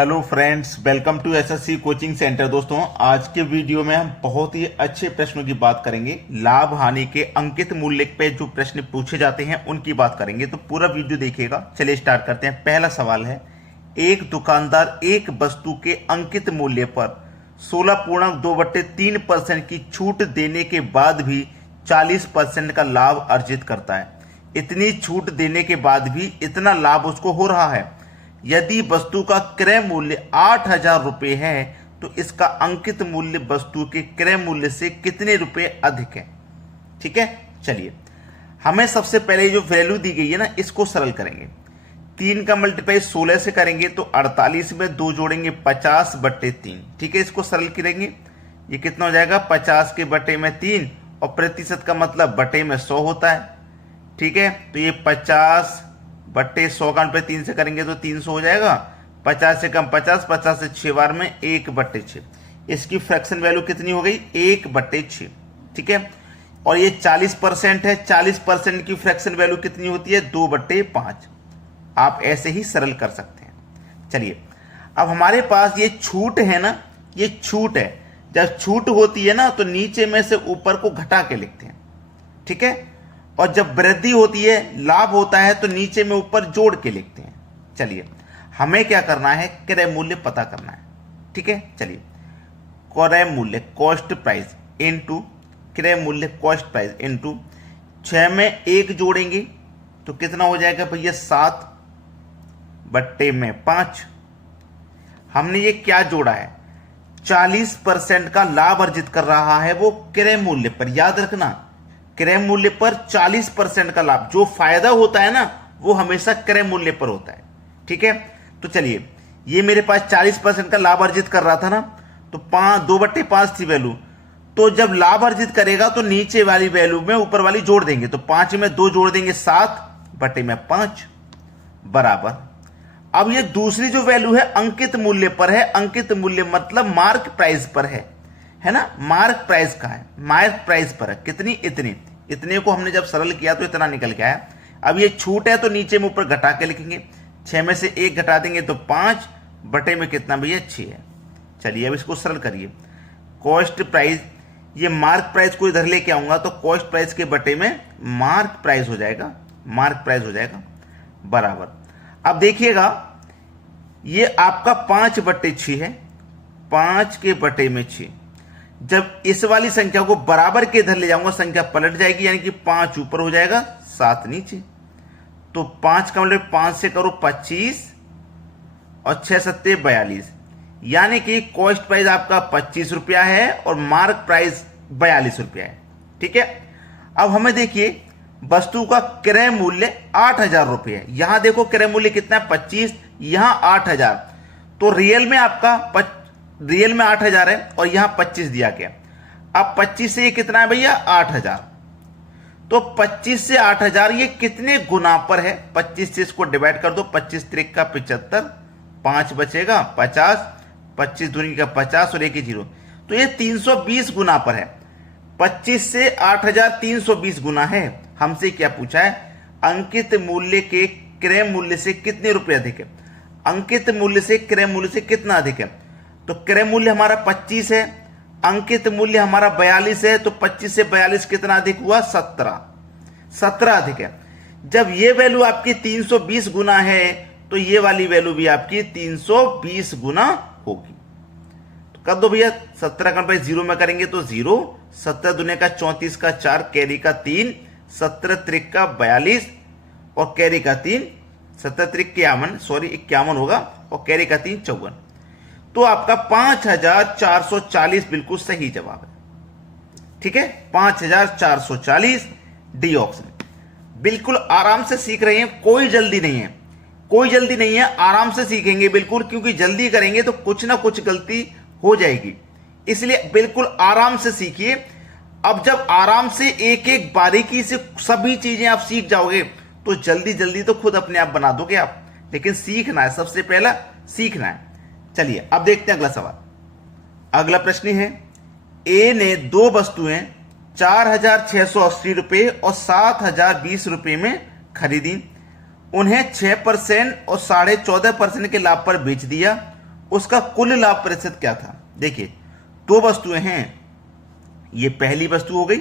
Hello friends, welcome to SSC coaching centre. दोस्तों, आज के वीडियो में हम बहुत ही अच्छे प्रश्नों की बात करेंगे। लाभ हानि के अंकित मूल्य पे जो प्रश्न पूछे जाते हैं उनकी बात करेंगे, तो पूरा वीडियो देखिएगा। चलिए स्टार्ट करते हैं। पहला सवाल है, एक दुकानदार एक वस्तु के अंकित मूल्य पर 16.2/3% की छूट देने के बाद भी 40% का लाभ अर्जित करता है। इतनी छूट देने के बाद भी इतना लाभ उसको हो रहा है। यदि वस्तु का क्रय मूल्य 8,000 रुपये है तो इसका अंकित मूल्य वस्तु के क्रय मूल्य से कितने रुपए अधिक है। ठीक है, चलिए हमें सबसे पहले जो वैल्यू दी गई है ना, इसको सरल करेंगे। 3 का मल्टीप्लाई 16 से करेंगे तो 48 में 2 जोड़ेंगे 50/3। ठीक है, इसको सरल करेंगे। ये कितना हो जाएगा, 50 के बटे में 3 और प्रतिशत का मतलब बटे में 100 होता है। ठीक है, तो ये 50/100 का पे 3 से करेंगे तो 300 हो जाएगा। 50 से कम 50, 50 से 6 बार में 1/6। इसकी फ्रैक्शन वैल्यू कितनी हो गई, 1/6। ठीक है, और ये 40% है। 40% की फ्रैक्शन वैल्यू कितनी होती है, 2/5। आप ऐसे ही सरल कर सकते हैं। चलिए, अब हमारे पास ये छूट है ना, ये छूट है। जब छूट होती है ना तो नीचे में से ऊपर को घटा के लिखते हैं। ठीक है, और जब वृद्धि होती है, लाभ होता है, तो नीचे में ऊपर जोड़ के लिखते हैं। चलिए, हमें क्या करना है, क्रय मूल्य पता करना है। ठीक है, चलिए, क्रय मूल्य कॉस्ट प्राइस इनटू क्रय मूल्य कॉस्ट प्राइस इनटू 6 में 1 जोड़ेंगे तो कितना हो जाएगा भैया, 7/5। हमने ये क्या जोड़ा है, 40% का लाभ अर्जित कर रहा है वो क्रय मूल्य पर। याद रखना, क्रय मूल्य पर 40% का लाभ, जो फायदा होता है ना वो हमेशा क्रय मूल्य पर होता है। ठीक है, तो चलिए, ये मेरे पास 40% का लाभ अर्जित कर रहा था ना, तो 2/5 थी वैल्यू। तो जब लाभ अर्जित करेगा तो नीचे वाली वैल्यू में ऊपर वाली जोड़ देंगे, तो 5 में 2 जोड़ देंगे, 7/5 बराबर। अब ये दूसरी जो वैल्यू है अंकित मूल्य पर है। अंकित मूल्य मतलब मार्क प्राइस पर है ना। मार्क प्राइस का है, मार्क प्राइस पर है। कितनी, इतने को हमने जब सरल किया तो इतना निकल के आया। अब ये छूट है तो नीचे में ऊपर घटा के लिखेंगे। 6 में से 1 घटा देंगे तो 5 बटे में कितना भैया, 6 है। चलिए, अब इसको सरल करिए। कॉस्ट प्राइस, ये मार्क प्राइस को इधर लेके आऊंगा तो कॉस्ट प्राइस के बटे में मार्क प्राइस हो जाएगा, मार्क प्राइस हो जाएगा बराबर। अब देखिएगा, ये आपका 5/6 है, 5 के बटे में 6। जब इस वाली संख्या को बराबर के इधर ले जाऊंगा, संख्या पलट जाएगी, यानी कि 5 ऊपर हो जाएगा, 7 नीचे। तो 5 का मतलब 5 से करो 25 और 6 सत्ते 42, यानी कि कॉस्ट प्राइस आपका 25 रुपया है और मार्क प्राइस 42 रुपया है। ठीक है, अब हमें देखिए वस्तु का क्रय मूल्य 8,000 रुपये है। यहां देखो क्रय मूल्य कितना है, 25, यहां 8,000। तो रियल में आपका 8,000 है और यहां 25 दिया गया। अब 25 से ये कितना है भैया, 8,000। तो 25 से 8,000 ये कितने गुना पर है, 25 से इसको डिवाइड कर दो, 25 त्रिक का 75, 5 बचेगा 50, 25 दूनी का 50 और 1 0, तो ये 320 गुना पर है। 25 से 8,000 320 गुना है। हमसे क्या पूछा है, अंकित मूल्य के क्रय मूल्य से कितने रुपए अधिक है। अंकित मूल्य से क्रय मूल्य से कितना अधिक है, तो क्रय मूल्य हमारा 25 है, अंकित मूल्य हमारा 42 है, तो 25 से 42 कितना अधिक हुआ, 17 अधिक है। जब ये वैल्यू आपकी 320 गुना है तो ये वाली वैल्यू भी आपकी 320 गुना होगी। तो कर दो भैया, 17 का 0 में करेंगे तो 0, 17 दुने का 34 का 4, कैरी का 3, 17 त्रिक का 42 और कैरी का 3, 17 त्रिक 51 होगा और कैरी का 3 54। तो आपका 5,440 बिल्कुल सही जवाब है। ठीक है, 5,440 डी ऑप्शन। बिल्कुल आराम से सीख रहे हैं, कोई जल्दी नहीं है, कोई जल्दी नहीं है, आराम से सीखेंगे बिल्कुल, क्योंकि जल्दी करेंगे तो कुछ ना कुछ गलती हो जाएगी। इसलिए बिल्कुल आराम से सीखिए। अब जब आराम से एक एक बारीकी से सभी चीजें आप सीख जाओगे तो जल्दी जल्दी तो खुद अपने आप बना दोगे आप, लेकिन सीखना है, सबसे पहला सीखना है। चलिए, अब देखते हैं अगला सवाल। अगला प्रश्न है, ए ने 2 वस्तुएं 4,680 रुपये और 7,020 रुपये में खरीदी। उन्हें 6% और 14.5% के लाभ पर बेच दिया। उसका कुल लाभ प्रतिशत क्या था। देखिए दो वस्तुएं हैं, ये पहली वस्तु हो गई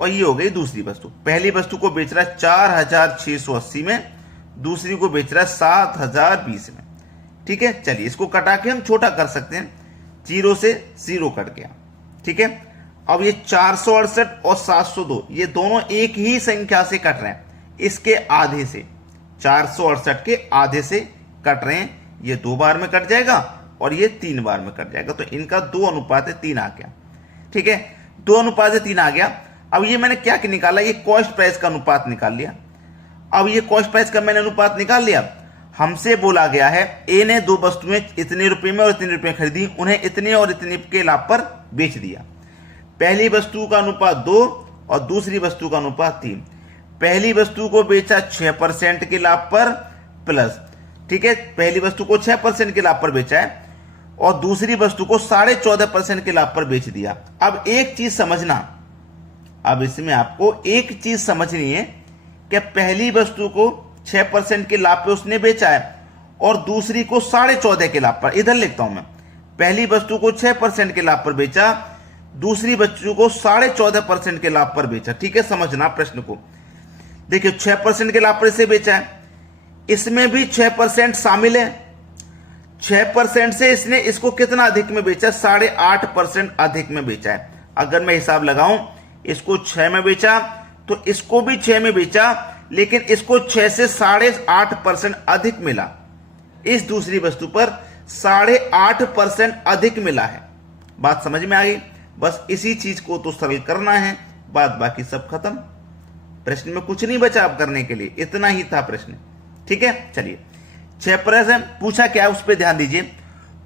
और ये हो गई दूसरी वस्तु। पहली वस्तु को बेच रहा है 4680 में, दूसरी को बेच रहा है 7020 में। ठीक है, चलिए इसको कटा के हम छोटा कर सकते हैं, 0 से 0 कट गया। ठीक है, अब ये 468 और 702 ये दोनों एक ही संख्या से कट रहे हैं, इसके आधे से, 468 के आधे से कट रहे हैं। ये 2 बार में कट जाएगा और ये 3 बार में कट जाएगा, तो इनका 2:3 आ गया। ठीक है, 2:3 आ गया। अब ये मैंने क्या निकाला, ये कॉस्ट प्राइस का अनुपात निकाल लिया। अब ये कॉस्ट प्राइस का मैंने अनुपात निकाल लिया। हमसे बोला गया है ए ने 2 वस्तुएं इतने रुपए में और इतने रुपए खरीदी, उन्हें इतने और इतने के लाभ पर बेच दिया। पहली वस्तु का अनुपात 2 और दूसरी वस्तु का अनुपात 3। पहली वस्तु को बेचा 6% के लाभ पर प्लस, ठीक है, पहली वस्तु को 6% के लाभ पर बेचा है और दूसरी वस्तु को 14.5% के लाभ पर बेच दिया। अब एक चीज समझना, अब इसमें आपको एक चीज समझनी है कि पहली वस्तु को 6% के लाभ पे उसने बेचा है और दूसरी को 14.5 के लाभ पर। इधर लिखता हूं मैं, पहली वस्तु को 6% के लाभ पर बेचा, दूसरी वस्तु को 14.5% के लाभ पर बेचा। ठीक है, समझना प्रश्न को। देखिए 6% के लाभ पर इसे बेचा है, इसमें भी 6% शामिल है। 6% से इसने इसको कितना अधिक में बेचा, 8.5% अधिक में बेचा है। अगर मैं हिसाब लगाऊं, इसको 6 में बेचा तो इसको भी 6 में बेचा, लेकिन इसको 6 से 8.5% अधिक मिला। इस दूसरी वस्तु पर 8.5% अधिक मिला है। बात समझ में आ गई। बस इसी चीज को तो सरल करना है, बात बाकी सब खत्म। प्रश्न में कुछ नहीं बचा अब करने के लिए, इतना ही था प्रश्न। ठीक है, चलिए 6% पूछा क्या है उस पर ध्यान दीजिए।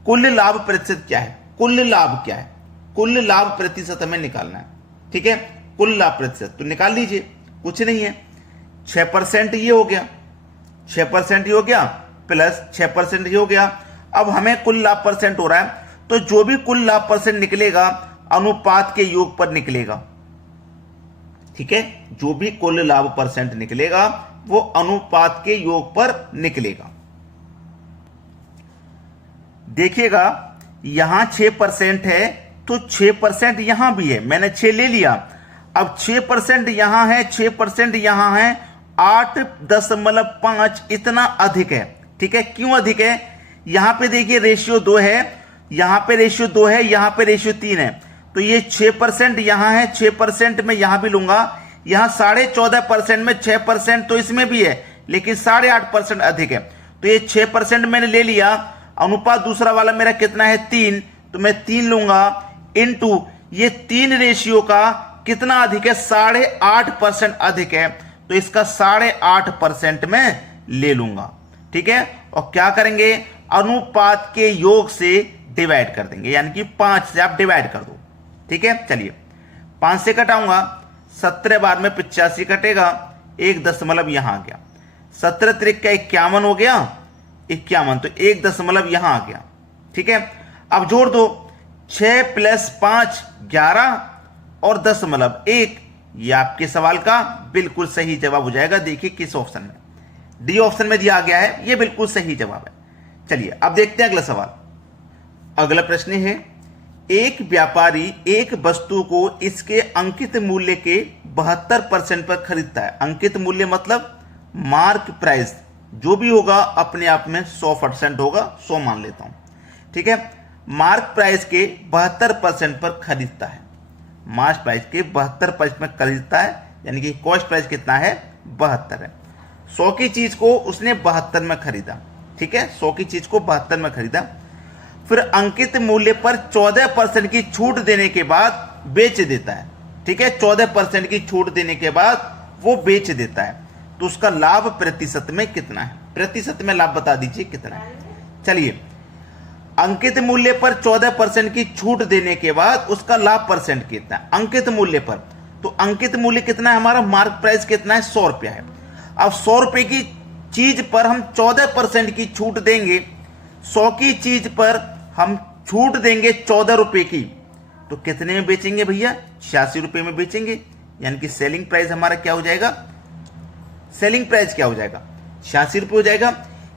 कुल लाभ प्रतिशत क्या है, कुल लाभ क्या है, कुल लाभ प्रतिशत हमें निकालना है। ठीक है, कुल लाभ प्रतिशत तो निकाल लीजिए, कुछ नहीं है, 6% ये हो गया, 6% ये हो गया प्लस 6% ये हो गया। अब हमें कुल लाभ परसेंट हो रहा है, तो जो भी कुल लाभ परसेंट निकलेगा अनुपात के योग पर निकलेगा। ठीक है, जो भी कुल लाभ परसेंट निकलेगा वो अनुपात के योग पर निकलेगा। देखिएगा यहां 6% है तो 6% यहां भी है, मैंने 6 ले लिया। अब 6% यहां है, 6% यहां है, 8.5 इतना अधिक है। ठीक है, क्यों अधिक है, यहां पे देखिए रेशियो 2 है, यहां पे रेशियो 2 है, यहां पे रेशियो 3 है, तो ये 6% यहां है, 6% में यहां भी लूंगा, यहां 14.5% में 6% तो इसमें भी है, लेकिन 8.5% अधिक है, तो ये 6% मैंने ले लिया। अनुपात दूसरा वाला मेरा कितना है 3, तो मैं 3 लूंगा इनटू ये 3 रेशियो का कितना अधिक है, 8.5% अधिक है, तो इसका 8.5% में ले लूंगा। ठीक है, और क्या करेंगे, अनुपात के योग से डिवाइड कर देंगे, यानी कि 5 से आप डिवाइड कर दो। ठीक है, चलिए 5 से घटाऊंगा, 17 बार में 85 कटेगा, 1 दशमलव यहां आ गया, 17 त्रिक का 51 हो गया, 51, तो 1 दशमलव यहां आ गया। ठीक है, अब जोड़ दो, 6 + 5 11 और 0.1, ये आपके सवाल का बिल्कुल सही जवाब हो जाएगा। देखिए किस ऑप्शन में, डी ऑप्शन में दिया गया है, ये बिल्कुल सही जवाब है। चलिए अब देखते हैं अगला सवाल। अगला प्रश्न है, एक व्यापारी एक वस्तु को इसके अंकित मूल्य के 72% पर खरीदता है। अंकित मूल्य मतलब मार्क प्राइस, जो भी होगा अपने आप में 100% होगा, 100 मान लेता हूं। ठीक है, मार्क प्राइस के 72% पर खरीदता है, मार्क प्राइस के 72% में खरीदता है, यानी कि कॉस्ट प्राइस कितना है, 72 है। 100 की चीज को उसने 72 में खरीदा। ठीक है, 100 की चीज को 72 में खरीदा, फिर अंकित मूल्य पर 14% की छूट देने के बाद बेच देता है। ठीक है, 14% की छूट देने के बाद वो बेच देता है, तो उसका लाभ प्रतिशत में कितना है, प्रतिशत में लाभ बता दीजिए कितना है। चलिए, अंकित मूल्य पर 14% की छूट देने के बाद उसका लाभ परसेंट कितना है, अंकित मूल्य पर, तो अंकित मूल्य कितना है हमारा, मार्क प्राइस कितना है, 100 रुपया है। अब 100 रुपए की चीज पर हम 14% की छूट देंगे, 100 की चीज पर हम छूट देंगे 14 रुपए की, तो कितने में बेचेंगे भैया, 86 रुपए में बेचेंगे, यानी कि सेलिंग प्राइस हमारा क्या हो जाएगा, सेलिंग प्राइस क्या हो जाएगा, 86 रुपए हो जाएगा,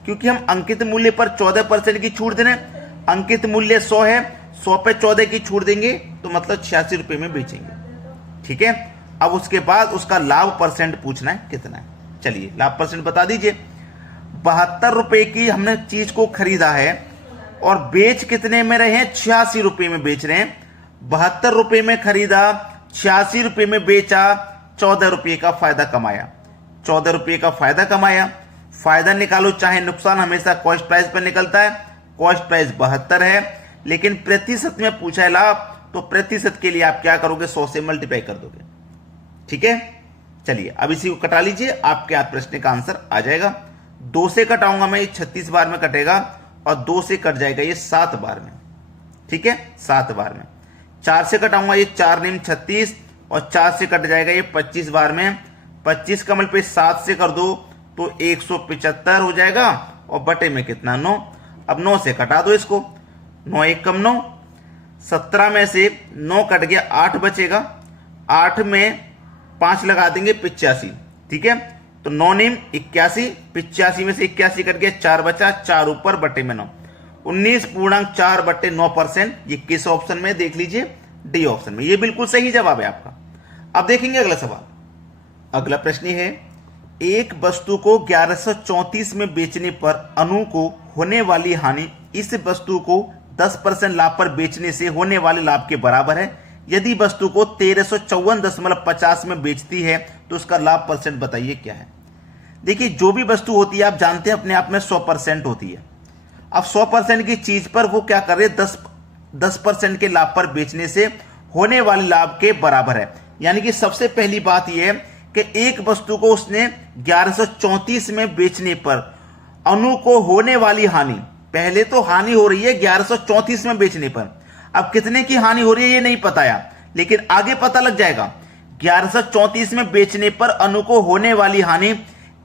क्योंकि हम अंकित मूल्य पर 14% की छूट दे रहे हैं। अंकित मूल्य 100 है, 100 पे 14 की छूट देंगे तो मतलब 86 रुपए में बेचेंगे। ठीक है, अब उसके बाद उसका लाभ परसेंट पूछना है कितना है। चलिए लाभ परसेंट बता दीजिए। 72 रुपए की हमने चीज को खरीदा है और बेच कितने में रहे हैं, 86 रुपए में बेच रहे हैं। 72 रुपए में खरीदा, 86 रुपए में बेचा, 14 रुपए का फायदा कमाया। 14 रुपए का फायदा कमाया। फायदा निकालो चाहे नुकसान, हमेशा कॉस्ट प्राइस पर निकलता है। कॉस्ट प्राइस 72 है, लेकिन प्रतिशत में पूछा है लाभ, तो प्रतिशत के लिए आप क्या करोगे, 100 से मल्टीप्लाई कर दोगे। ठीक है, चलिए अब इसी को कटा लीजिए, आपके आप प्रश्न का आंसर आ जाएगा। 2 से कटाऊंगा मैं, ये 36 बार में कटेगा और 2 से कट जाएगा ये 7 बार में। ठीक है, 7 बार में। 4 से कटाऊंगा, ये 4 नीम 36 और 4 से कट जाएगा ये 25 बार में। 25 का मल्टीप्लाई 7 से कर दो तो 175 हो जाएगा और बटे में कितना, 9। अब 9 से कटा दो इसको, 9 1 कम 9, 17 में से 9 कट गया, 8 बचेगा। 8 में 5 लगा देंगे, 85। ठीक है, तो 9 नीम 81, 85 में से 81 कट गया, 4 बचा, 4 ऊपर बटे में 9, 19.4 बटे 9%। ये किस ऑप्शन में, देख लीजिए डी ऑप्शन में। ये बिल्कुल सही जवाब है आपका। अब देखेंगे अगला सवाल। अगला प्रश्न है, एक वस्तु को 1134 में बेचने पर अनु को होने वाली हानि इस वस्तु को 10% लाभ पर बेचने से होने वाले लाभ के बराबर है। यदि वस्तु को 1354.50 में बेचती है तो उसका लाभ परसेंट बताइए क्या है। देखिए, जो भी वस्तु होती है आप जानते हैं अपने आप में 100% होती है। अब 100% की चीज पर वो क्या कर रहे हैं, 10% के लाभ पर बेचने से होने वाले लाभ के बराबर है। यानी कि सबसे पहली बात यह है कि एक वस्तु को उसने 1134 में बेचने पर अनु को होने वाली हानि, पहले तो हानि हो रही है 1134 में बेचने पर, अब कितने की हानि हो रही है ये नहीं पताया, लेकिन आगे पता लग जाएगा। 1134 में बेचने पर अनु को होने वाली हानि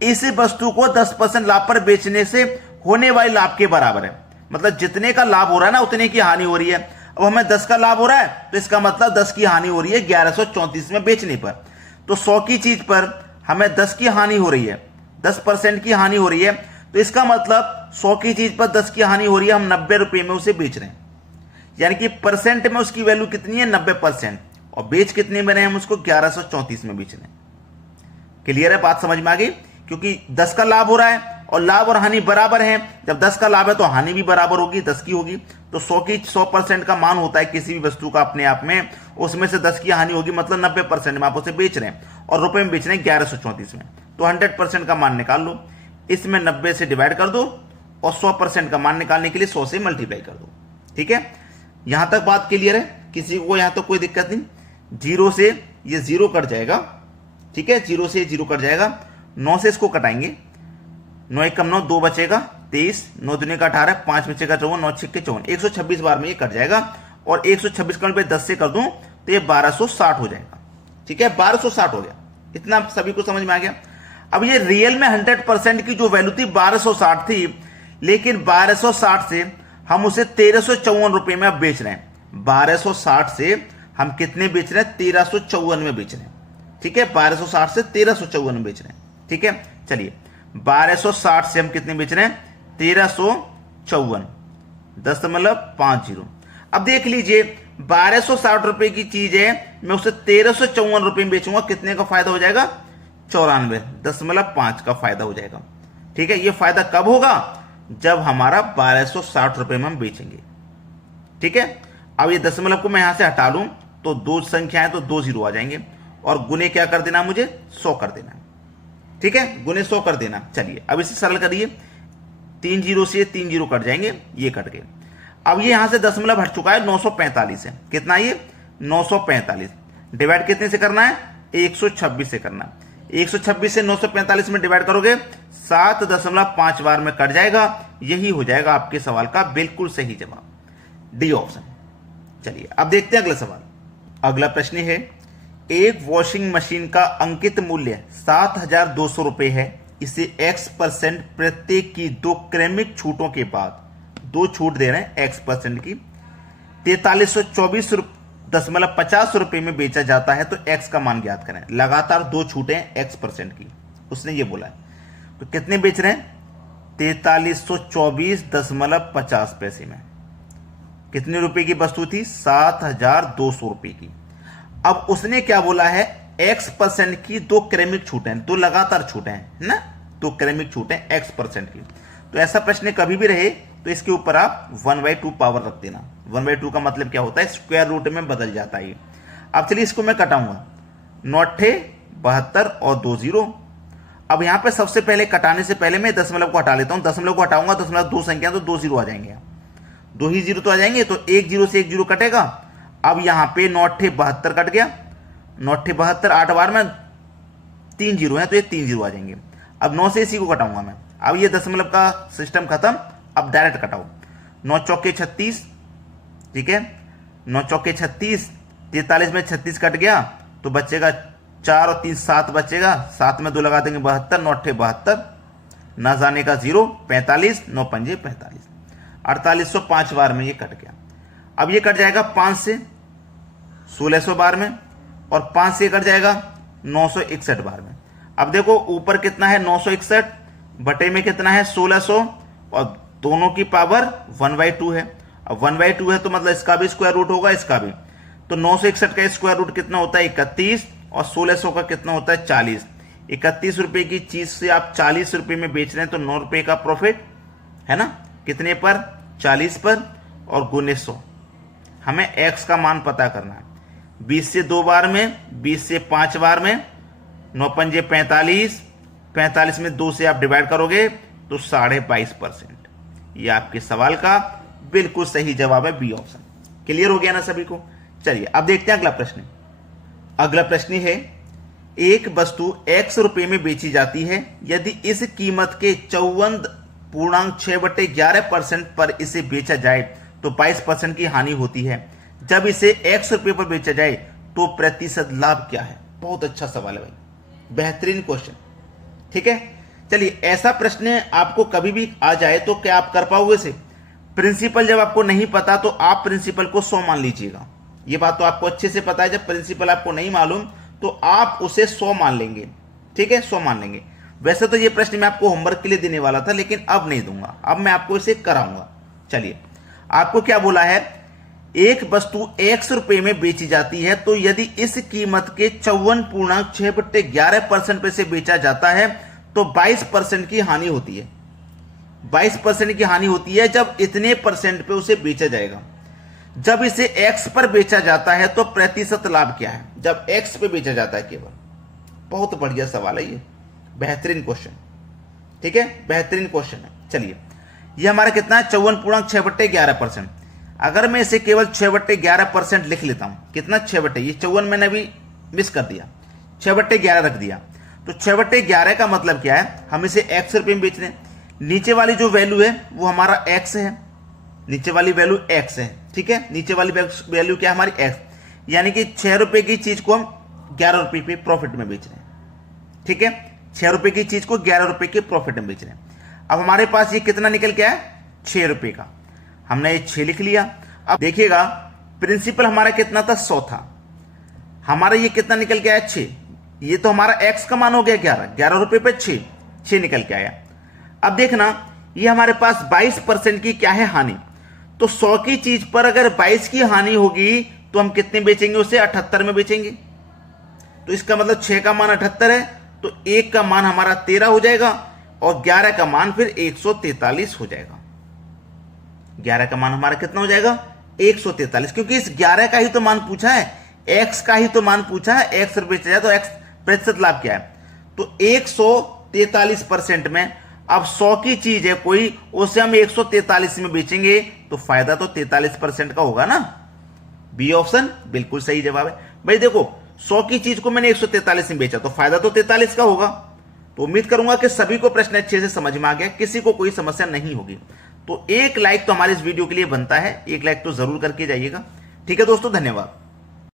इस वस्तु को 10% लाभ पर बेचने से होने वाले लाभ के बराबर है। मतलब जितने का लाभ हो रहा है ना उतने की हानि हो रही है। अब हमें 10 का लाभ हो रहा है तो इसका मतलब 10 की हानि हो रही है 1134 में बेचने पर। तो 100 की चीज पर हमें 10 की हानि हो रही है, 10% की हानि हो रही है, तो इसका मतलब 100 की चीज पर 10 की हानि हो रही है, हम 90 रुपए में उसे बेच रहे हैं। यानी कि परसेंट में उसकी वैल्यू कितनी है, 90%, और बेच कितने में रहे हम उसको 1134 में बेच रहे हैं। क्लियर है, बात समझ में आ गई। क्योंकि 10 का लाभ हो रहा है और लाभ और हानि बराबर है। जब 10 का लाभ है तो हानि भी बराबर होगी, 10 की होगी। तो 100% का मान होता है किसी भी वस्तु का अपने आप में, उसमें से 10 की हानि होगी, मतलब 90% में आप उसे बेच रहे हैं और रुपए में बेच रहे हैं 1134 में। तो 100% का मान निकाल लो, इसमें 90 से डिवाइड कर दो और 100% का मान निकालने के लिए 100 से मल्टीप्लाई कर दो। ठीक है, यहां तक बात क्लियर है, किसी को यहां तक कोई दिक्कत नहीं। 0 से ये 0 कट जाएगा। ठीक है, 0 से 0 कट जाएगा। 9 से इसको कटाएंगे, 9 1 कम 9, 2 बचेगा, 23, 9 दूनी का 18, 5 बचेगा 54, 9 6 के 54, 126 बार में ये कट जाएगा। और 126 का 10 से कर दूं तो ये 1260 हो जाएगा। ठीक है, 1260 हो गया। इतना सभी को समझ में आ गया। अब ये रियल में 100% की जो वैल्यू थी 1260 थी, लेकिन 1260 से हम उसे 1354 रुपए में अब बेच रहे हैं। 1260 से हम कितने बेच रहे हैं, 1354 में बेच रहे हैं। ठीक है, 1260 से 1354 में बेच रहे हैं। ठीक है, चलिए 1260 से हम कितने बेच रहे हैं, 1354.50। अब देख लीजिए 1260 रुपए की चीज है, मैं उसे 1354 रुपए में बेचूंगा, कितने का फायदा हो जाएगा, 94.5 का फायदा हो जाएगा। ठीक है, ये फायदा कब होगा, जब हमारा 1260 रुपए में हम बेचेंगे। ठीक है, अब ये दशमलव को मैं यहां से हटा लूं तो 2 संख्याएं तो 2 0 आ जाएंगे और गुने क्या कर देना, मुझे 100 कर देना। ठीक है, गुने 100 कर देना। चलिए अब इसे सरल करिए, 3 0 से 3 0 कट जाएंगे, ये कट गए। अब ये यहां से दशमलव हट चुका है, 945 है। कितना ये, 945। डिवाइड कितने से करना है, 126 से करना। 126 से 945 में डिवाइड करोगे 7.5 बार में कट जाएगा। यही हो जाएगा आपके सवाल का बिल्कुल सही जवाब, डी ऑप्शन। चलिए अब देखते हैं अगला सवाल। अगला प्रश्न है, एक वॉशिंग मशीन का अंकित मूल्य 7200 रुपए है। इसे X% प्रत्येक की 2 क्रमिक छूटों के बाद, 2 छूट दे रहे हैं X% की, 4324.50 रुपए में बेचा जाता है, तो X का मान ज्ञात करें। लगातार 2 छूटें X% की, उसने ये बोला है। तो कितने बेच रहे हैं, 4324.50 पैसे में। कितने रुपए की वस्तु थी? 7,200 रुपए की। अब उसने क्या बोला है? X% की 2 क्रमिक छूटें, 2 लगातार छूटें है ना, 2 क्रमिक छूटें X% की। तो ऐसा प्रश्न कभी भी रहे तो इसके ऊपर आप 1/2 पावर रख देना। 1/2 का मतलब क्या होता है? स्क्वायर रूट में बदल जाता है। अब चलिए इसको मैं कटाऊंगा, 9 72 और 2 0। अब यहां पे सबसे पहले कटाने से पहले मैं दशमलव को हटा लेता हूं। दशमलव को हटाऊंगा, दशमलव 2 संख्या तो 2 0 आ जाएंगे, 2 ही 0 तो आ जाएंगे, तो 1 0 से 1 0 कटेगा। अब यहां पे 9 72 कट गया, 9 72, 8 बार में 3 0 है तो ये 3 0 आ जाएंगे। अब 9 से इसी को कटाऊंगा मैं। अब ये दशमलव का सिस्टम खत्म, अब डायरेक्ट कटाओ। 9 चौके 36, ठीक है, 9 चौके 36, 43 में 36 कट गया तो बचेगा 4 और 3 7 बचेगा, 7 में 2 लगा देंगे 72, 9 72, ना जाने का 0, 45, 9 पंजे 45, 4800 5 बार में ये कट गया। अब ये कट जाएगा 5 से 1600 बार में, और 5 से कट जाएगा 961 बार में। अब देखो ऊपर कितना है? 961 बटे में कितना है? 1600, और दोनों की पावर 1/2 है। अब 1/2 है तो मतलब इसका भी स्क्वायर रूट होगा, इसका भी। तो 961 का स्क्वायर रूट कितना होता है? 31, और 1600 का कितना होता है? 40। 31 रुपए की चीज से आप 40 रुपए में बेच रहे हैं तो 9 रुपए का प्रॉफिट है ना। कितने पर? 40 पर, और गुने 100। हमें x का मान पता करना है। 20 से 2 बार में, 20 से 5 बार में, 9 पंजे 45, 45 में 2 से आप डिवाइड करोगे तो 22.5%। ये आपके सवाल का बिल्कुल सही जवाब है, बी ऑप्शन। क्लियर हो गया ना सभी को? चलिए अब देखते हैं अगला प्रश्न। अगला प्रश्न है, एक वस्तु x रुपए में बेची जाती है, यदि इस कीमत के 54.6/11% पर इसे बेचा जाए तो 22% की हानि होती है। जब इसे x रुपए पर बेचा जाए तो प्रतिशत लाभ क्या है? बहुत अच्छा सवाल है भाई, बेहतरीन क्वेश्चन। ठीक है, चलिए ऐसा प्रश्न आपको कभी भी आ जाए तो क्या आप कर पाओगे इसे? प्रिंसिपल जब आपको नहीं पता तो आप प्रिंसिपल को 100 मान लीजिएगा। ये बात तो आपको अच्छे से पता है, जब प्रिंसिपल आपको नहीं मालूम तो आप उसे 100 मान लेंगे। ठीक है, 100 मान लेंगे। वैसे तो ये प्रश्न मैं आपको होमवर्क के लिए देने वाला था, लेकिन अब नहीं दूंगा, अब मैं आपको इसे कराऊंगा। चलिए, आपको क्या बोला है? एक वस्तु x रुपए में बेची जाती है तो यदि इस कीमत के 54.6/11% पे से बेचा जाता है तो 22% की हानि होती है। 22% की हानि होती है जब इतने परसेंट पे उसे बेचा जाएगा। जब इसे x पर बेचा जाता है तो प्रतिशत लाभ क्या है? जब x पे बेचा जाता है केवल। बहुत बढ़िया सवाल है ये, बेहतरीन क्वेश्चन। ठीक है, बेहतरीन क्वेश्चन है। चलिए, ये हमारा कितना है? 54.6/11%। अगर मैं इसे केवल 6/11% लिख लेता हूं, कितना? 6/, ये 54 मैंने अभी मिस कर दिया, 6/11 रख दिया। तो 6/11 का मतलब क्या है? हम इसे x रुपए में बेच रहे हैं। नीचे वाली जो वैल्यू है वो हमारा x है, नीचे वाली वैल्यू x है। ठीक है, नीचे वाली वैल्यू क्या है? हमारी x, यानी कि 6 रुपए की चीज को हम 11 रुपए पे प्रॉफिट में बेच रहे हैं। ठीक है, 6 रुपए की चीज को 11 रुपए के प्रॉफिट में बेच रहे हैं। अब हमारे पास ये कितना निकल के आया? 6 रुपए का। हमने ये 6 लिख लिया। अब देखिएगा, प्रिंसिपल हमारा कितना था? 100 था। हमारा ये कितना निकल के आया? 6। ये तो हमारा x का मान हो गया 11 रुपए पे 6 निकल के आया। अब देखना, ये हमारे पास 22% की क्या है? हानि। तो 100 की चीज पर अगर 22 की हानि होगी तो हम कितने बेचेंगे? उसे 78 में बेचेंगे। तो इसका मतलब 6 का मान 78 है, तो 1 का मान हमारा 13 हो जाएगा, और 11 का मान फिर 143 हो जाएगा। 11 का मान हमारा कितना हो जाएगा? 143, क्योंकि इस 11 का ही तो मान पूछा है, x का ही तो मान पूछा है। x रुपए चला तो x प्रतिशत लाभ क्या है? तो 143% में अब 100 की चीज है कोई, उसे हम 143 में बेचेंगे तो फायदा तो 43% का होगा ना। बी ऑप्शन बिल्कुल सही जवाब है भाई। देखो, 100 की चीज को मैंने 143 में बेचा तो फायदा तो 43 का होगा। तो उम्मीद करूंगा कि सभी को प्रश्न अच्छे से समझ में आ गया, किसी को कोई समस्या नहीं होगी। तो 1 लाइक तो हमारे इस वीडियो के लिए बनता है, 1 लाइक तो जरूर करके जाइएगा। ठीक है दोस्तों, धन्यवाद।